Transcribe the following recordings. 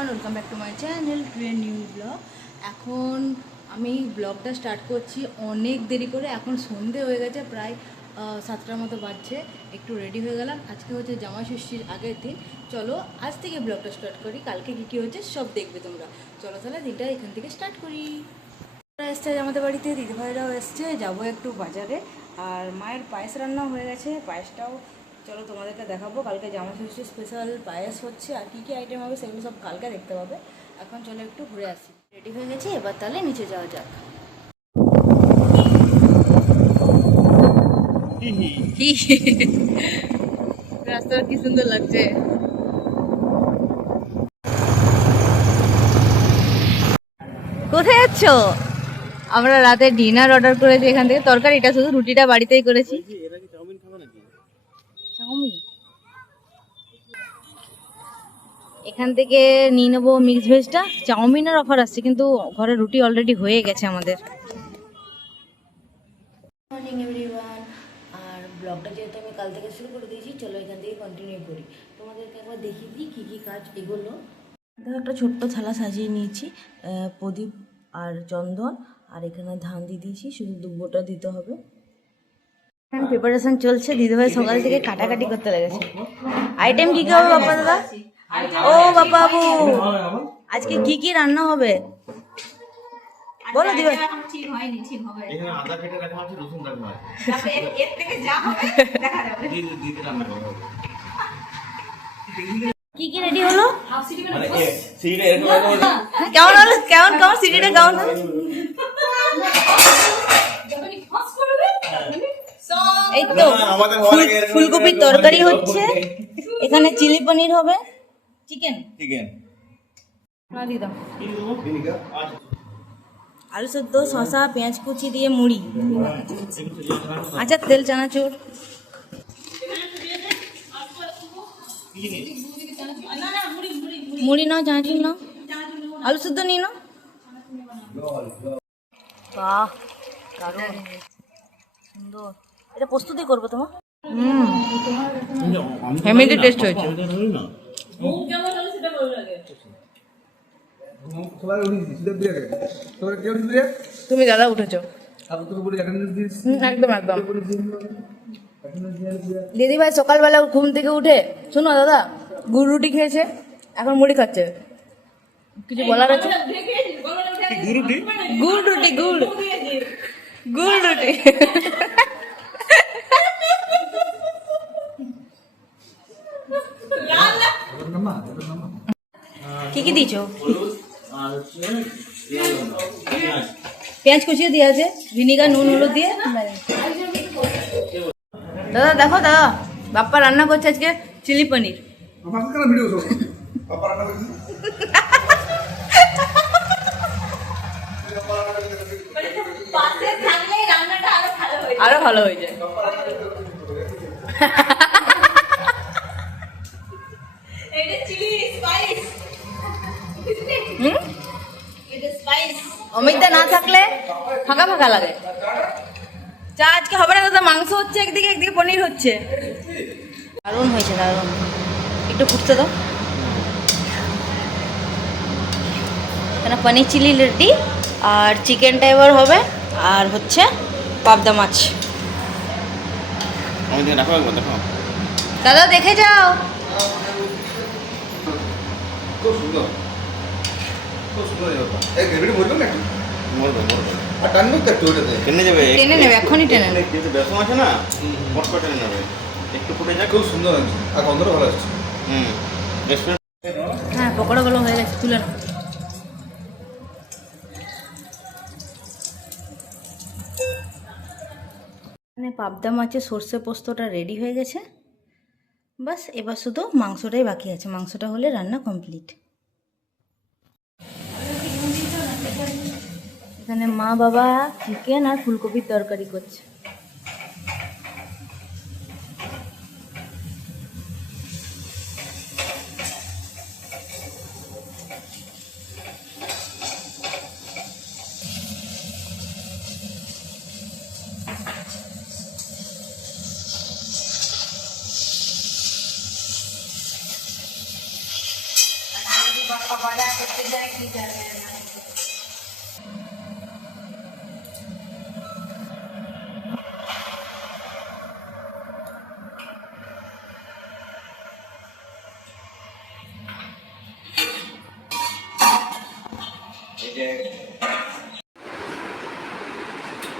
Everyone welcome back to my channel to a new vlog এখন আমি ব্লগটা start করছি অনেক দেরি করে, এখন সন্ধে হয়ে গেছে, প্রায় সাতটার মতো বাজছে, একটু রেডি হয়ে গেলাম। আজকে হচ্ছে জামা ষষ্ঠীর আগের দিন। চলো, আজ থেকে ব্লগটা স্টার্ট করি। কালকে কী কী হচ্ছে সব দেখবে তোমরা। চলো তাহলে দিনটা এখান থেকে স্টার্ট করি। এসছে আমাদের বাড়িতে, দিদিভাইরাও এসছে, যাব একটু বাজারে। আর মায়ের পায়েস রান্না হয়ে গেছে, পায়েসটাও চলো তোমাদেরকে দেখাবো কালকে জামা ষষ্ঠী স্পেশাল পায়েস হচ্ছে আর কী কী আইটেম হবে সেগুলো সব কালকে দেখতে পাবে। এখন চলো একটু ঘুরে আসি। রেডি হয়ে গেছে এবার তাহলে নিচে যাওয়া যাক। রাস্তাটা কি সুন্দর লাগছে। কোথায় যাচ্ছ? আমরা রাতে ডিনার অর্ডার করেছি এখান থেকে তরকারিটা শুধু রুটিটা বাড়িতেই করেছি। চাউমিন এখান থেকে নিয়ে নেব মিক্স ভেজটা চাউমিনের অফার আসছে কিন্তু ঘরে রুটি অলরেডি হয়ে গেছে আমাদের। মর্নিং এভরিওয়ান আর ব্লগটা যেহেতু আমি কাল থেকে শুরু করে দিয়েছি চলো এখান থেকে কন্টিনিউ করি। তোমাদেরকে একবার দেখিয়ে দিই কী কী কাজ এগুলো। একটা ছোট্ট থালা সাজিয়ে নিয়েছি প্রদীপ আর চন্দন। আর এখানে ধান দিয়ে দিয়েছি শুধু দুব্বোটা দিতে হবে। প্রিপারেশন চলছে দিদিভাই সকাল থেকে কাটাকাটি করতে লেগেছে। আইটেম কি কি হবে বাপ্পা দাদা? ও বাপ্পা বাবু আজকে কি কি রান্না হবে? বলো দিদিভাই এখানে আদা কেটে রাখা আছে রসুন রাখা আছে। দিয়ে দিয়ে দিলাম না বাবা। কি কি রেডি হলো? মানে হলো। কেমন হলো? কেমন কেমন? সিটিটা কেমন হলো এই তো এরকম ফুলকপির তরকারি হচ্ছে। এখানে চিলি পনির হবে। চিকেন। ঠিক আছে না দিয়ে দাও। ভিনিগার। আচ্ছা আলু সেদ্ধ শশা পেঁয়াজ কুচি দিয়ে মুড়ি। আচ্ছা তেল চানাচুর। মুড়ি নাও চানাচুর নাও। আলু সেদ্ধ নিয়ে নাও। বাহ দারুণ। সুন্দর। এটা প্রস্তুতি করব তোমার হুম। টেস্ট হয়েছে। তুমি দাদা উঠেছো। একদম একদম। দিদি ভাই সকালবেলা ঘুম থেকে উঠে, শোনো দাদা, গুড় রুটি খেয়েছে, এখন মুড়ি খাচ্ছে। কিছু বলার আছে? গুড় রুটি, গুড়। গুড় রুটি। কি কি দিয়েছ পেঁয়াজ। কুচিয়ে দিয়ে আছে ভিনিগার নুন হলুদ দিয়ে? দাদা দেখো দাদা বাপ্পা রান্না করছে আজকে চিলি পনির। আরও ভালো হয়ে যায়। অমিতদা না থাকলে ফাঁকা ফাঁকা লাগে। চা আজকে হবে না দাদা মাংস হচ্ছে একদিকে একদিকে পনির হচ্ছে। দারুণ হয়েছে দারুণ। একটু ফুটতে দাও। এখানে পনির চিলি রেডি আর চিকেনটা এবার হবে আর হচ্ছে পাবদা মাছ। দাদা দেখে যাও। খুব সুন্দর। খুব সুন্দর এই গ্রেভিটা মরলো নাকি? মরবে মরবে। আর টানবো তো একটু ওটাতে? টেনে যাবে টেনে নেবে, এক্ষুনি টেনে নেবে। যেহেতু বেসন আছে না? পট করে টেনে নেবে। একটু ফুটে যাক। খুব সুন্দর হয়েছে। আর গন্ধটা ভালো আসছে। হুম। হ্যাঁ পকোড়াগুলো হয়ে গেছে তুলে নাও। মানে পাবদা মাছের সর্ষে পোস্তটা রেডি হয়ে গেছে। বাস এবার শুধু মাংসটাই বাকি আছে। মাংসটা হলে রান্না কমপ্লিট এখানে মা বাবা চিকেন আর ফুলকপির তরকারি করছে।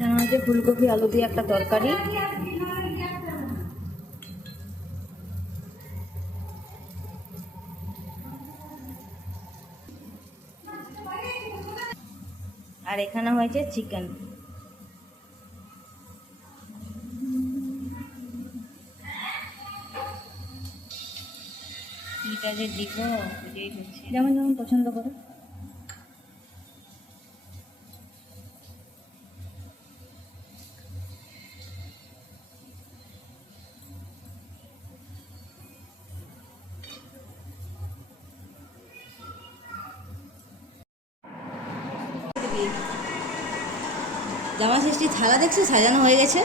এখানে হচ্ছে ফুলকপি আলু দিয়ে একটা তরকারি। আর এখানে হয়েছে চিকেন। যেমন যেমন পছন্দ করো। জামা ষষ্ঠী থালা দেখছো সাজানো হয়ে গেছে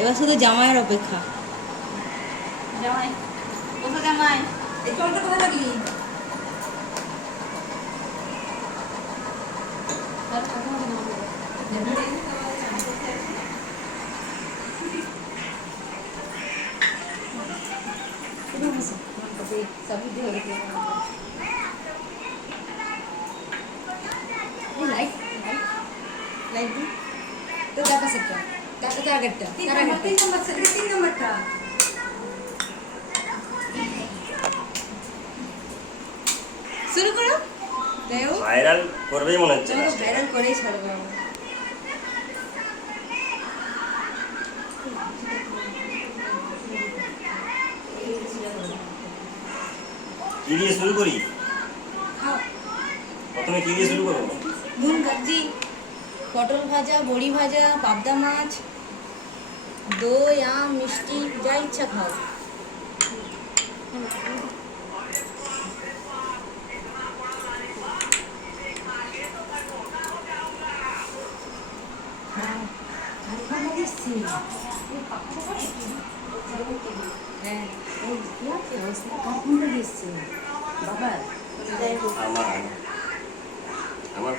এবার শুধু জামাইয়ের অপেক্ষা জামাই কোথা জামাই এই চলটা কোথায় লাগলি लाइट আগেরটা তিন নম্বর তিন নম্বরটা শুরু করো দেও ভাইরাল করবেই মনে হচ্ছে ভাইরাল করেই ছাড়বো কি দিয়ে শুরু করি প্রথমে কি দিয়ে শুরু করব মুন গাজি পটল ভাজা বড়ি ভাজা পাবদা মাছ দই আম মিষ্টি যা ইচ্ছা খাও হ্যাঁ বাবা আমার আমার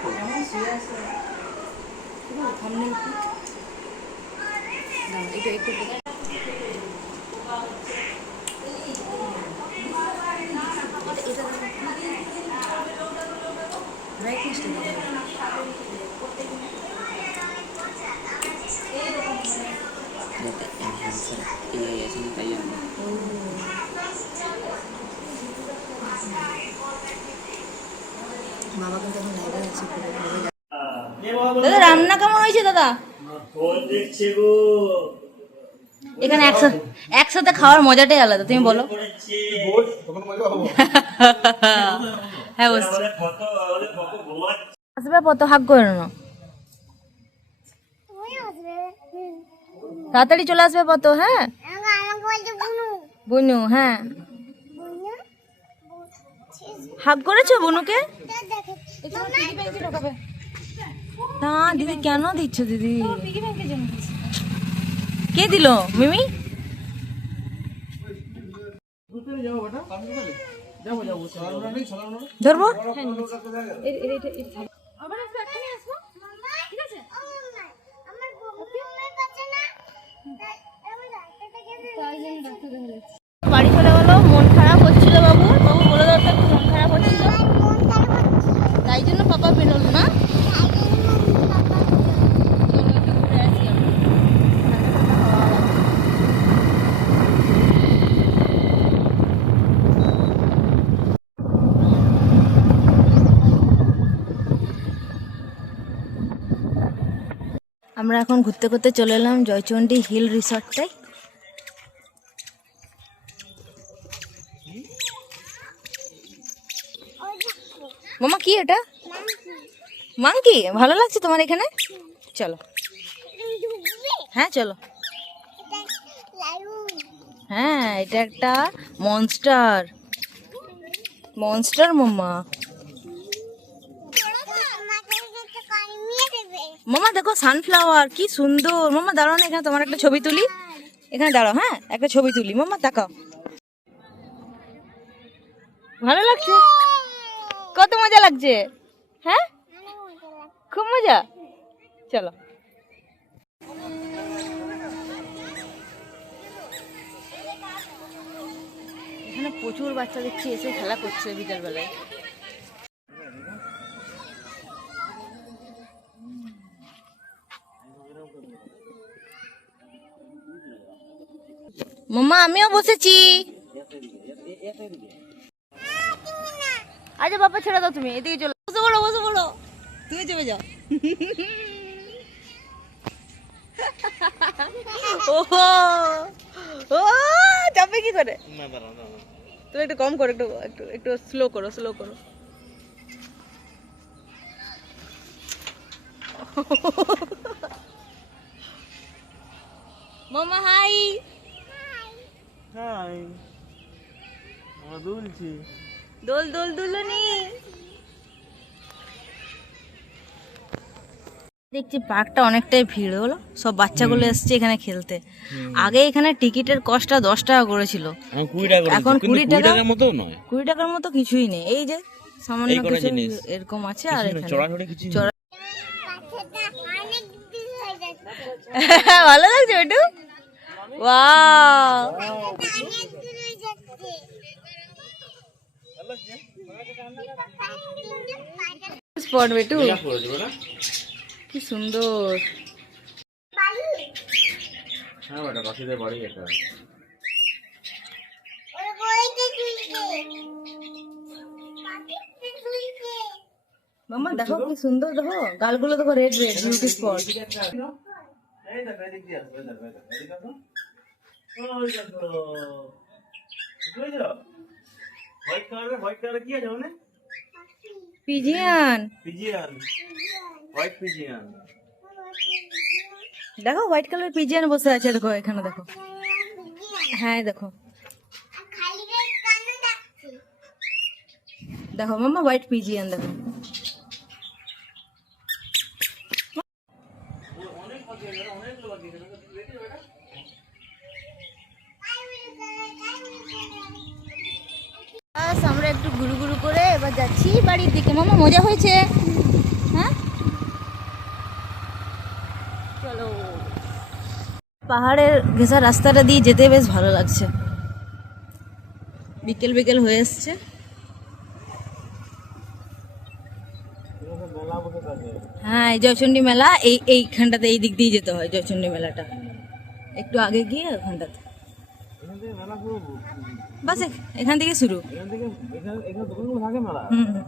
দাদা রান্না কেমন হয়েছে দাদা? এখানে একসাথে একসাথে খাওয়ার মজাটাই আলাদা তুমি বলো। করেছে। তখন মজা হব হ্যাঁ আসবে কত হাক করে না তাড়াতাড়ি চলে আসবে কত হ্যাঁ? বুনু। হ্যাঁ। হাক করেছ বুনুকে? না দিদি কেন দিচ্ছ দিদি? কে দিল মিমি? ধরবো? বাড়ি চলে গেলো মন খারাপ হচ্ছিল বাবু বাবু বলে দাও তো একটু মন খারাপ হচ্ছিল তাই জন্য পাপা বেরোলো না চলো একটু ঘুরে আসি আমরা। আমরা এখন ঘুরতে ঘুরতে চলে এলাম জয়চণ্ডী হিল রিসর্টটায় মামা, কি এটা? মাংকি ভালো লাগছে তোমার এখানে? চলো। হ্যাঁ চলো। হ্যাঁ এটা একটা মনস্টার। মনস্টার মামা মামা, দেখো সানফ্লাওয়ার কি সুন্দর। মামা, দাঁড়াও না, এখানে তোমার একটা ছবি তুলি। এখানে দাঁড়াও হ্যাঁ একটা ছবি তুলি। মামা, তাকাও। ভালো লাগছে? কত মজা লাগছে? হ্যাঁ? খুব মজা? চলো। এখানে প্রচুর বাচ্চা দেখছি, এসে খেলা করছে বিকেল মামা আমিও বসেছি। আচ্ছা বাবা ছেড়ে দাও তুমি এদিকে চলো। বসে পড়ো বসে পড়ো তুমি চেপে যাও। ওহো! ও চাপে কি করে? তুমি একটু কম করো একটু একটু একটু স্লো করো স্লো করো। মামা হাই হাই আমরা দুলছি। দোল দোল দুলনি। দেখছি পার্কটা অনেকটাই ভিড় হলো। সব বাচ্চাগুলো এসছে এখানে খেলতে। আগে এখানে টিকিটের কস্টটা দশ টাকা করেছিল। এখন কুড়ি টাকার মতো নয়। কুড়ি টাকার মতো কিছুই নেই। এই যে সামান্য কিছু এরকম আছে আর এখানে। চড়া- ভালো লাগছে একটু ওয়াও স্পট বেটু কি সুন্দর। হ্যাঁ ওটা পাখিদের বাড়ি এটা মামা দেখো কি সুন্দর দেখো গালগুলো দেখো red red beauty spot white colour white colour কি আছে মানে পিজিয়ান পিজিয়ান হোয়াইট পিজিয়ান দেখো হোয়াইট কালার পিজিয়ান বসে আছে দেখো এখানে দেখো। হ্যাঁ দেখো। দেখো মামা হোয়াইট পিজিয়ান দেখো বাস আমরা একটু ঘুরু ঘুরু করে এবার যাচ্ছি বাড়ির দিকে মামা মজা হয়েছে? হ্যাঁ? চলো। পাহাড়ের ঘেঁষা রাস্তাটা দিয়ে যেতে বেশ ভালো লাগছে। বিকেল বিকেল হয়ে এসছে। হ্যাঁ এই জয়চণ্ডী মেলা এই এইখানটাতে এই দিক দিয়ে যেতে হয় জয়চণ্ডী মেলাটা। একটু আগে গিয়ে ওখানটাতে। বাস এখান থেকে শুরু। হুম হুম।